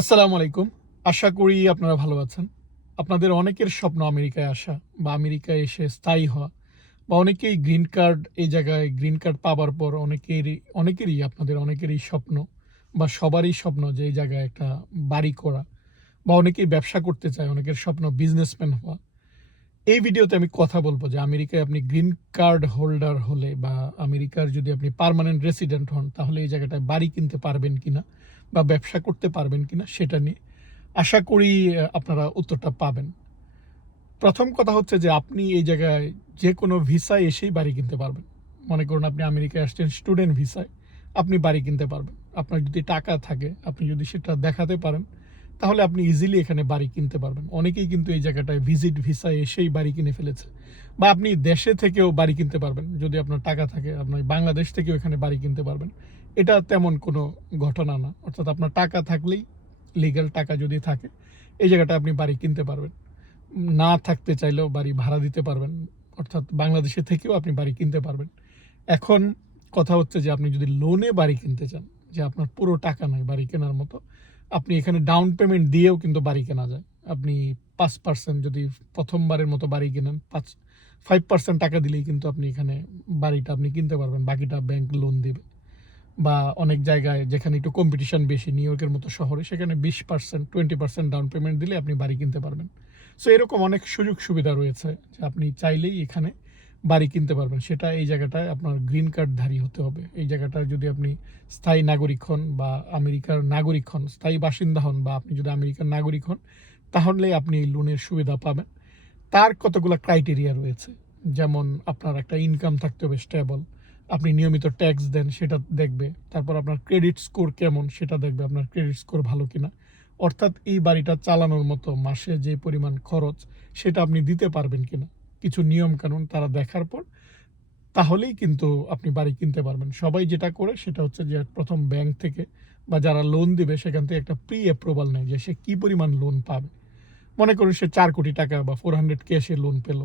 আসসালামু আলাইকুম। আশা করি আপনারা ভালো আছেন। আপনাদের অনেকের স্বপ্ন আমেরিকায় আসা বা আমেরিকায় এসে স্থায়ী হওয়া বা অনেকেই গ্রিন কার্ড এই জায়গায় গ্রিন কার্ড পাবার পর অনেকেরই আপনাদের অনেকেরই স্বপ্ন বা সবারই স্বপ্ন যে এই জায়গায় একটা বাড়ি করা বা অনেকেই ব্যবসা করতে চায়, অনেকের স্বপ্ন বিজনেসম্যান হওয়া। এই ভিডিওতে আমি কথা বলব যে আমেরিকায় আপনি গ্রিন কার্ড হোল্ডার হলে বা আমেরিকার যদি আপনি পার্মানেন্ট রেসিডেন্ট হন তাহলে এই জায়গাটায় বাড়ি কিনতে পারবেন কিনা বা ব্যবসা করতে পারবেন কিনা সেটা নিয়ে আশা করি আপনারা উত্তরটা পাবেন। প্রথম কথা হচ্ছে যে আপনি এই জায়গায় যেকোনো ভিসায় এসেই বাড়ি কিনতে পারবেন। মনে করুন আপনি আমেরিকায় আসছেন স্টুডেন্ট ভিসায়, আপনি বাড়ি কিনতে পারবেন। আপনার যদি টাকা থাকে, আপনি যদি সেটা দেখাতে পারেন, তাহলে আপনি ইজিলি এখানে বাড়ি কিনতে পারবেন। অনেকেই কিন্তু এই জায়গাটায় ভিজিট ভিসায় এসেই বাড়ি কিনে ফেলেছে। বা আপনি দেশে থেকেও বাড়ি কিনতে পারবেন। যদি আপনার টাকা থাকে, আপনি বাংলাদেশ থেকেও এখানে বাড়ি কিনতে পারবেন। এটা তেমন কোনো ঘটনা না। অর্থাৎ আপনার টাকা থাকলেই, লিগ্যাল টাকা যদি থাকে, এই জায়গাটায় আপনি বাড়ি কিনতে পারবেন। না থাকতে চাইলেও বাড়ি ভাড়া দিতে পারবেন। অর্থাৎ বাংলাদেশে থেকেও আপনি বাড়ি কিনতে পারবেন। এখন কথা হচ্ছে যে আপনি যদি লোনে বাড়ি কিনতে চান, যে আপনার পুরো টাকা নাই বাড়ি কেনার মতো, আপনি এখানে ডাউন পেমেন্ট দিয়েও কিন্তু বাড়ি কেনা যায়। আপনি ৫% যদি প্রথমবারের মতো বাড়ি কেনেন, ৫% টাকা দিলেই কিন্তু আপনি এখানে বাড়িটা আপনি কিনতে পারবেন। বাকিটা ব্যাংক লোন দিবে। বা অনেক জায়গায় যেখানে একটু কম্পিটিশন বেশি, নিউ ইয়র্কের মতো শহরে, সেখানে 20% 20% ডাউন পেমেন্ট দিলে আপনি বাড়ি কিনতে পারবেন। সো এরকম অনেক সুযোগ সুবিধা রয়েছে যে আপনি চাইলেই এখানে বাড়ি কিনতে পারবেন। সেটা এই জায়গাটায় আপনার গ্রিন কার্ডধারী হতে হবে। এই জায়গাটায় যদি আপনি স্থায়ী নাগরিক হন বা আমেরিকার নাগরিক হন, স্থায়ী বাসিন্দা হন বা আপনি যদি আমেরিকার নাগরিক হন, তাহলে আপনি এই লোনের সুবিধা পাবেন। তার কতগুলো ক্রাইটেরিয়া রয়েছে। যেমন আপনার একটা ইনকাম থাকতে হবে স্টেবল। আপনি নিয়মিত ট্যাক্স দেন সেটা দেখবে। তারপর আপনার ক্রেডিট স্কোর কেমন সেটা দেখবে, আপনার ক্রেডিট স্কোর ভালো কিনা। অর্থাৎ এই বাড়িটা চালানোর মতো মাসে যে পরিমাণ খরচ সেটা আপনি দিতে পারবেন কিনা। কিছু নিয়ম কানুন তারা দেখার পর তাহলেই কিন্তু আপনি বাড়ি কিনতে পারবেন। সবাই যেটা করে সেটা হচ্ছে যে প্রথম ব্যাংক থেকে বা যারা লোন দিবে সেখান থেকে একটা প্রি অ্যাপ্রুভাল নেয় যে সে কি পরিমাণ লোন পাবে। মনে করুন সে ৪ কোটি টাকা বা 400K সে লোন পেল,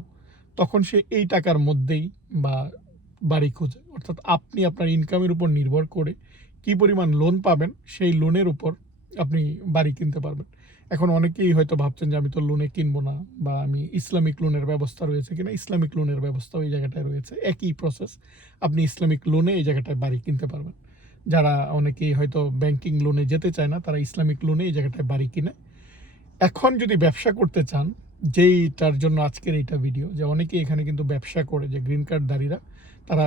তখন সে এই টাকার মধ্যেই বা বাড়ি খোঁজে। অর্থাৎ আপনি আপনার ইনকামের উপর নির্ভর করে কি পরিমাণ লোন পাবেন সেই লোনের উপর আপনি বাড়ি কিনতে পারবেন। এখন অনেকেই হয়তো ভাবছেন যে আমি তো লোনে কিনবো না, বা আমি ইসলামিক লোনের ব্যবস্থা রয়েছে কিনা। ইসলামিক লোনের ব্যবস্থা ওই জায়গাটায় রয়েছে, একই প্রসেস। আপনি ইসলামিক লোনে এই জায়গাটায় বাড়ি কিনতে পারবেন। যারা অনেকেই হয়তো ব্যাংকিং লোনে যেতে চায় না, তারা ইসলামিক লোনে এই জায়গাটায় বাড়ি কিনে। এখন যদি ব্যবসা করতে চান, যেইটার জন্য আজকের এইটা ভিডিও, যে অনেকেই এখানে কিন্তু ব্যবসা করে, যে গ্রিন কার্ডধারীরা, তারা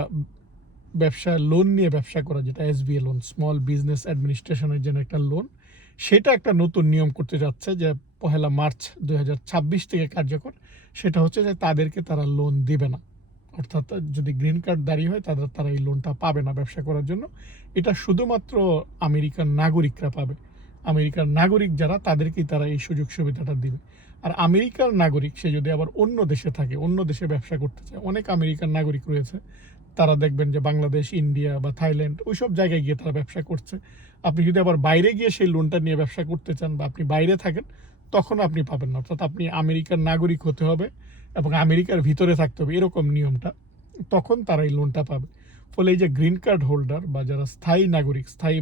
ব্যবসা লোন নিয়ে ব্যবসা করা, যেটা এসবিএ লোন, স্মল বিজনেস অ্যাডমিনিস্ট্রেশনের জন্য একটা লোন, সেটা একটা নতুন নিয়ম করতে যাচ্ছে যে 1 মার্চ 2026 থেকে কার্যকর। সেটা হচ্ছে যে তাদেরকে তারা লোন দিবে না। অর্থাৎ যদি গ্রিন কার্ড দাঁড়িয়ে হয় তারা এই লোনটা পাবে না ব্যবসা করার জন্য। এটা শুধুমাত্র আমেরিকান নাগরিকরা পাবে। আমেরিকার নাগরিক যারা, তাদেরকেই তারা এই সুযোগ সুবিধাটা দিবে। আর আমেরিকার নাগরিক সে যদি আবার অন্য দেশে থাকে, অন্য দেশে ব্যবসা করতে চায়, অনেক আমেরিকান নাগরিক রয়েছে, তারা দেখবেন যে বাংলাদেশ, ইন্ডিয়া বা থাইল্যান্ড ওইসব জায়গায় গিয়ে তারা ব্যবসা করছে। আপনি যদি আবার বাইরে গিয়ে সেই লোনটা নিয়ে ব্যবসা করতে চান বা আপনি বাইরে থাকেন, তখন আপনি পাবেন না। অর্থাৎ আপনি আমেরিকার নাগরিক হতে হবে এবং আমেরিকার ভিতরে থাকতে হবে, এরকম নিয়মটা। তখন তারা এই লোনটা পাবে। ফলে এই যে গ্রিন কার্ড হোল্ডার বা যারা স্থায়ী নাগরিক, স্থায়ী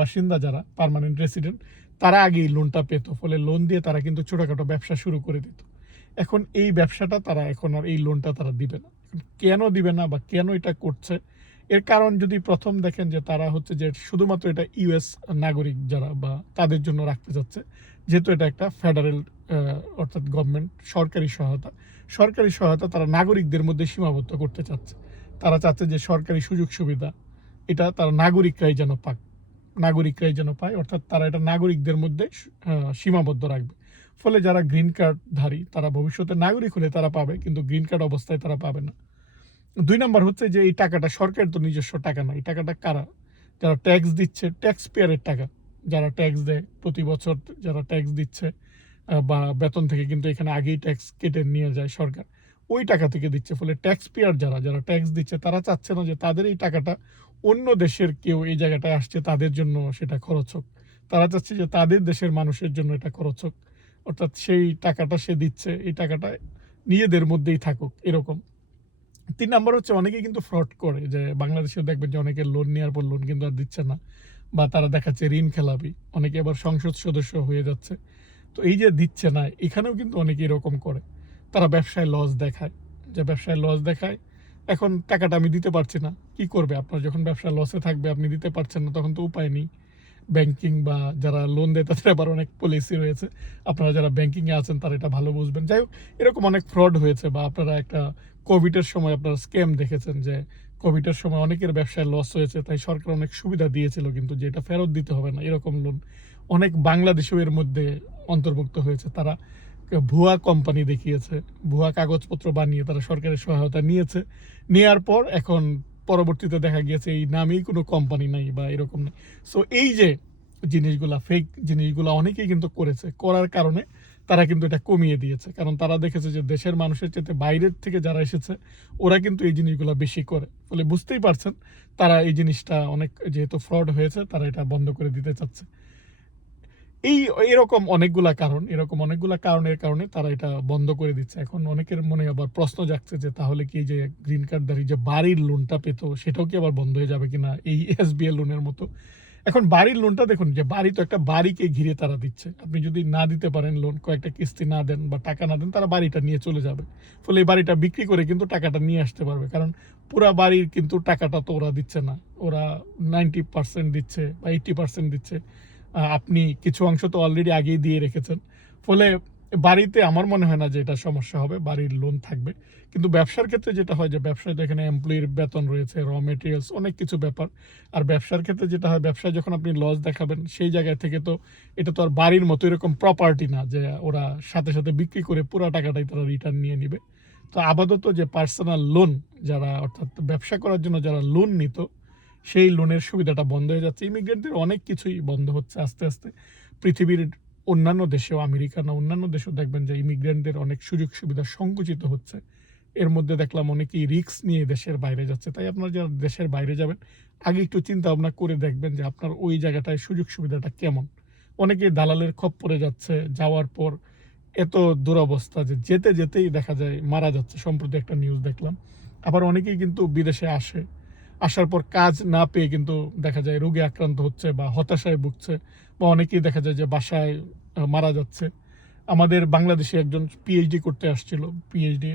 বাসিন্দা যারা পার্মানেন্ট রেসিডেন্ট, তারা আগে এই লোনটা পেত। ফলে লোন দিয়ে তারা কিন্তু ছোটোখাটো ব্যবসা শুরু করে দিত। এখন এই ব্যবসাটা তারা এখন আর এই লোনটা তারা দিবে না। কেন দিবে না বা কেন এটা করছে, এর কারণ যদি প্রথম দেখেন যে তারা হচ্ছে যে শুধুমাত্র এটা ইউএস নাগরিক যারা বা তাদের জন্য রাখতে চাচ্ছে। যেহেতু এটা একটা ফেডারেল, অর্থাৎ গভর্নমেন্ট সরকারি সহায়তা তারা নাগরিকদের মধ্যে সীমাবদ্ধ করতে চাচ্ছে। তারা চাচ্ছে যে সরকারি সুযোগ সুবিধা এটা তারা নাগরিকরাই যেন পায়। অর্থাৎ তারা এটা নাগরিকদের মধ্যে সীমাবদ্ধ রাখবে। ফলে যারা গ্রিন কার্ডধারী তারা ভবিষ্যতে নাগরিক হলে তারা পাবে, কিন্তু গ্রিন কার্ড অবস্থায় তারা পাবে না। ২ নম্বর হচ্ছে যে এই টাকাটা সরকারের তো নিজস্ব টাকা না। এই টাকাটা কারা? যারা ট্যাক্স দিচ্ছে, ট্যাক্স পেয়ারের টাকা। যারা ট্যাক্স দেয় প্রতি বছর, যারা ট্যাক্স দিচ্ছে বা বেতন থেকে কিন্তু এখানে আগেই ট্যাক্স কেটে নিয়ে যায় সরকার। ওই টাকা থেকে দিচ্ছে। ফলে ট্যাক্স পেয়ার যারা ট্যাক্স দিচ্ছে, তারা চাচ্ছে না যে তাদের এই টাকাটা অন্য দেশের কেউ এই জায়গাটায় আসছে তাদের জন্য সেটা খরচ হোক। তারা চাচ্ছে যে তাদের দেশের মানুষের জন্য এটা খরচ হোক। অর্থাৎ সেই টাকাটা সে দিচ্ছে, এই টাকাটা নিজেদের মধ্যেই থাকুক, এরকম। ৩ নাম্বার হচ্ছে অনেকেই কিন্তু ফ্রড করে, যে বাংলাদেশেও দেখবেন যে অনেকে লোন নেওয়ার পর লোন কিন্তু আর দিচ্ছে না, বা তারা দেখাচ্ছে ঋণ খেলাপি, অনেকে আবার সংসদ সদস্য হয়ে যাচ্ছে। তো এই যে দিচ্ছে না, এখানেও কিন্তু অনেকে এরকম করে। তারা ব্যবসায় লস দেখায়, যে ব্যবসায় লস দেখায়, এখন টাকাটা আমি দিতে পারছি না। কি করবে? আপনার যখন ব্যবসা লসে থাকবে, আপনি দিতে পারছেন না, তখন তো উপায় নেই। ব্যাংকিং বা যারা লোন দেয় তাদের আবার অনেক পলিসি রয়েছে। আপনারা যারা ব্যাংকিংয়ে আছেন তারা এটা ভালো বুঝবেন। যাই হোক, এরকম অনেক ফ্রড হয়েছে, বা আপনারা একটা কোভিডের সময় আপনারা স্ক্যাম দেখেছেন যে কোভিডের সময় অনেকের ব্যবসায় লস হয়েছে, তাই সরকার অনেক সুবিধা দিয়েছিল, কিন্তু যে এটা ফেরত দিতে হবে না এরকম লোন। অনেক বাংলাদেশিও এর মধ্যে অন্তর্ভুক্ত হয়েছে। তারা ভুয়া কোম্পানি দেখিয়েছে, ভুয়া কাগজপত্র বানিয়ে তারা সরকারের সহায়তা নিয়েছে। নেয়ার পর এখন পরবর্তীতে দেখা গিয়েছে এই নামেই কোনো কোম্পানি নাই বা এরকম নেই। সো এই যে জিনিসগুলা, ফেক জিনিসগুলা অনেকেই কিন্তু করেছে। করার কারণে তারা কিন্তু এটা কমিয়ে দিয়েছে। কারণ তারা দেখেছে যে দেশের মানুষের চাইতে বাইরের থেকে যারা এসেছে ওরা কিন্তু এই জিনিসগুলা বেশি করে। ফলে বুঝতেই পারছেন তারা এই জিনিসটা অনেক, যেহেতু ফ্রড হয়েছে, তারা এটা বন্ধ করে দিতে চাচ্ছে। এই এরকম অনেকগুলা কারণ, এরকম অনেকগুলা কারণের কারণে তারা এটা বন্ধ করে দিচ্ছে। এখন অনেকের মনে আবার প্রশ্ন জাগছে যে তাহলে কি যে গ্রিন কার্ডধারী যে বাড়ির লোনটা পেত সেটাও কি আবার বন্ধ হয়ে যাবে কিনা এই এসবিএল লোনের মতো? এখন বাড়ির লোনটা দেখুন, যে বাড়ি তো একটা বাড়িকে ঘিরে তারা দিচ্ছে। আপনি যদি না দিতে পারেন লোন, কয়েকটা কিস্তি না দেন বা টাকা না দেন, তারা বাড়িটা নিয়ে চলে যাবে। ফলে এই বাড়িটা বিক্রি করে কিন্তু টাকাটা নিয়ে আসতে পারবে। কারণ পুরা বাড়ির কিন্তু টাকাটা তো ওরা দিচ্ছে না। ওরা 90% দিচ্ছে বা 80% দিচ্ছে। আপনি কিছু অংশ তো অলরেডি আগেই দিয়ে রেখেছেন। ফলে বাড়িতে আমার মনে হয় না যে এটা সমস্যা হবে, বাড়ির লোন থাকবে। কিন্তু ব্যবসার ক্ষেত্রে যেটা হয়, যে ব্যবসায় তো এখানে এমপ্লয়ির বেতন রয়েছে, র মেটেরিয়ালস, অনেক কিছু ব্যাপার। আর ব্যবসার ক্ষেত্রে যেটা হয়, ব্যবসায় যখন আপনি লস দেখাবেন সেই জায়গা থেকে তো এটা তো আর বাড়ির মতো এরকম প্রপার্টি না যে ওরা সাথে সাথে বিক্রি করে পুরো টাকাটাই তারা রিটার্ন নিয়ে নিবে। তো আপাতত যে পার্সোনাল লোন, যারা অর্থাৎ ব্যবসা করার জন্য যারা লোন নিত, সেই লোনের সুবিধাটা বন্ধ হয়ে যাচ্ছে। ইমিগ্রেন্টদের অনেক কিছুই বন্ধ হচ্ছে আস্তে আস্তে। পৃথিবীর অন্যান্য দেশেও, আমেরিকা না অন্যান্য দেশেও দেখবেন যে ইমিগ্রেন্টদের অনেক সুযোগ সুবিধা সংকুচিত হচ্ছে। এর মধ্যে দেখলাম অনেকেই রিস্ক নিয়ে দেশের বাইরে যাচ্ছে। তাই আপনারা যারা দেশের বাইরে যাবেন, আগে একটু চিন্তা ভাবনা করে দেখবেন যে আপনার ওই জায়গাটায় সুযোগ সুবিধাটা কেমন। অনেকেই দালালের খপ্পরে যাচ্ছে, যাওয়ার পর এত দুরবস্থা যে যেতে যেতেই দেখা যায় মারা যাচ্ছে। সম্প্রতি একটা নিউজ দেখলাম। আবার অনেকেই কিন্তু বিদেশে আসে, আসার পর কাজ না পেয়ে কিন্তু দেখা যায় রোগে আক্রান্ত হচ্ছে বা হতাশায় ভুগছে, বা অনেকেই দেখা যায় যে বাসায় মারা যাচ্ছে। আমাদের বাংলাদেশে একজন পিএইচডি করতে আসছিল, পিএইচডি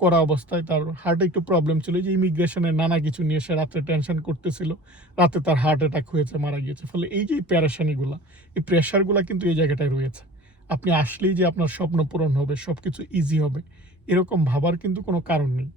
করা অবস্থায় তার হার্টে একটু প্রবলেম ছিল, যে ইমিগ্রেশনের নানা কিছু নিয়ে সে রাত্রে টেনশন করতেছিল, রাতে তার হার্ট অ্যাটাক হয়েছে, মারা গিয়েছে। ফলে এই যে প্যারেশানিগুলা, এই প্রেশারগুলা কিন্তু এই জায়গাটায় রয়েছে। আপনি আসলেই যে আপনার স্বপ্ন পূরণ হবে, সব কিছু ইজি হবে, এরকম ভাবার কিন্তু কোনো কারণ নেই।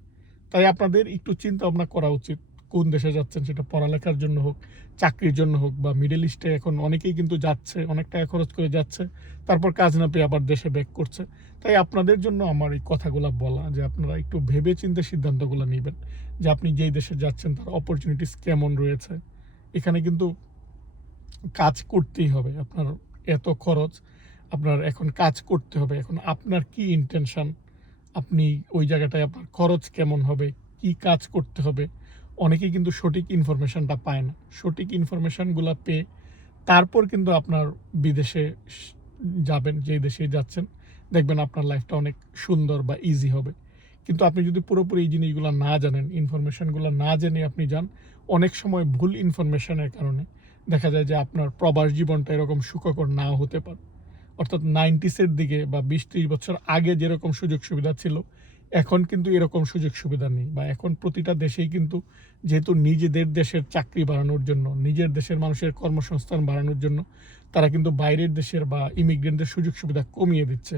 তাই আপনাদের একটু চিন্তা ভাবনা করা উচিত, কোন দেশে যাচ্ছেন, সেটা পড়ালেখার জন্য হোক, চাকরির জন্য হোক, বা মিডল ইস্টে এখন অনেকেই কিন্তু যাচ্ছে, অনেক টাকা খরচ করে যাচ্ছে, তারপর কাজ না পেয়ে আবার দেশে ব্যাক করছে। তাই আপনাদের জন্য আমার এই কথাগুলো বলা, যে আপনারা একটু ভেবে চিন্তে সিদ্ধান্তগুলো নেবেন, যে আপনি যেই দেশে যাচ্ছেন তার অপরচুনিটিস কেমন রয়েছে। এখানে কিন্তু কাজ করতেই হবে, আপনার এত খরচ, আপনার এখন কাজ করতে হবে। এখন আপনার কি ইন্টেনশন, আপনি ওই জায়গাটায় আপনার খরচ কেমন হবে, কি কাজ করতে হবে, অনেকেই কিন্তু সঠিক ইনফরমেশনটা পায় না। সঠিক ইনফরমেশনগুলো পেয়ে তারপর কিন্তু আপনার বিদেশে যাবেন, যে দেশে যাচ্ছেন, দেখবেন আপনার লাইফটা অনেক সুন্দর বা ইজি হবে। কিন্তু আপনি যদি পুরোপুরি এই জিনিসগুলো না জানেন, ইনফরমেশনগুলো না জেনে আপনি যান, অনেক সময় ভুল ইনফরমেশনের কারণে দেখা যায় যে আপনার প্রবাস জীবনটা এরকম সুখকর নাও হতে পারে। অর্থাৎ 90s-এর দিকে বা 20-30 বছর আগে যেরকম সুযোগ সুবিধা ছিল, এখন কিন্তু এরকম সুযোগ সুবিধা নেই। বা এখন প্রতিটা দেশেই কিন্তু, যেহেতু নিজেদের দেশের চাকরি বাড়ানোর জন্য, নিজের দেশের মানুষের কর্মসংস্থান বাড়ানোর জন্য, তারা কিন্তু বাইরের দেশের বা ইমিগ্রেন্টদের সুযোগ সুবিধা কমিয়ে দিচ্ছে।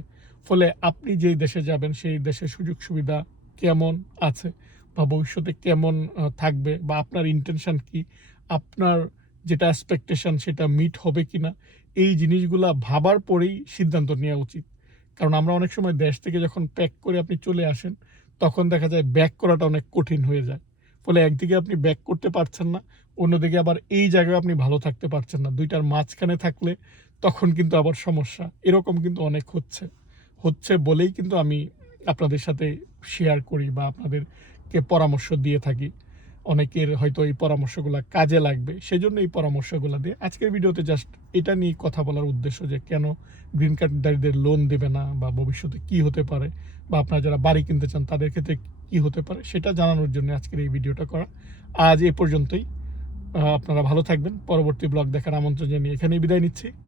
ফলে আপনি যেই দেশে যাবেন সেই দেশের সুযোগ সুবিধা কেমন আছে, বা ভবিষ্যতে কেমন থাকবে, বা আপনার ইন্টেনশন কি, আপনার যেটা এক্সপেকটেশন সেটা মিট হবে কিনা, এই জিনিসগুলা ভাবার পরেই সিদ্ধান্ত নেওয়া উচিত। কারণ আমরা অনেক সময় দেশ থেকে যখন প্যাক করে আপনি চলে আসেন, তখন দেখা যায় ব্যাক করাটা অনেক কঠিন হয়ে যায়। ফলে একদিকে আপনি ব্যাক করতে পারছেন না, অন্যদিকে আবার এই জায়গায় আপনি ভালো থাকতে পারছেন না। ২ টার মাঝখানে থাকলে তখন কিন্তু আবার সমস্যা। এরকম কিন্তু অনেক হচ্ছে বলেই কিন্তু আমি আপনাদের সাথে শেয়ার করি বা আপনাদেরকে পরামর্শ দিয়ে থাকি। অনেকের হয়তো এই পরামর্শগুলা কাজে লাগবে, সেজন্য এই পরামর্শগুলা দিয়ে আজকের ভিডিওতে জাস্ট এটা নিয়ে কথা বলার উদ্দেশ্য, যে কেন গ্রিন কার্ডধারীদের লোন দেবে না, বা ভবিষ্যতে কি হতে পারে, বা আপনারা যারা বাড়ি কিনতে চান তাদের ক্ষেত্রে কি হতে পারে, সেটা জানানোর জন্য আজকের এই ভিডিওটা করা। আজ এ পর্যন্তই। আপনারা ভালো থাকবেন। পরবর্তী ব্লগ দেখার আমন্ত্রণ জানিয়ে এখানেই বিদায় নিচ্ছি।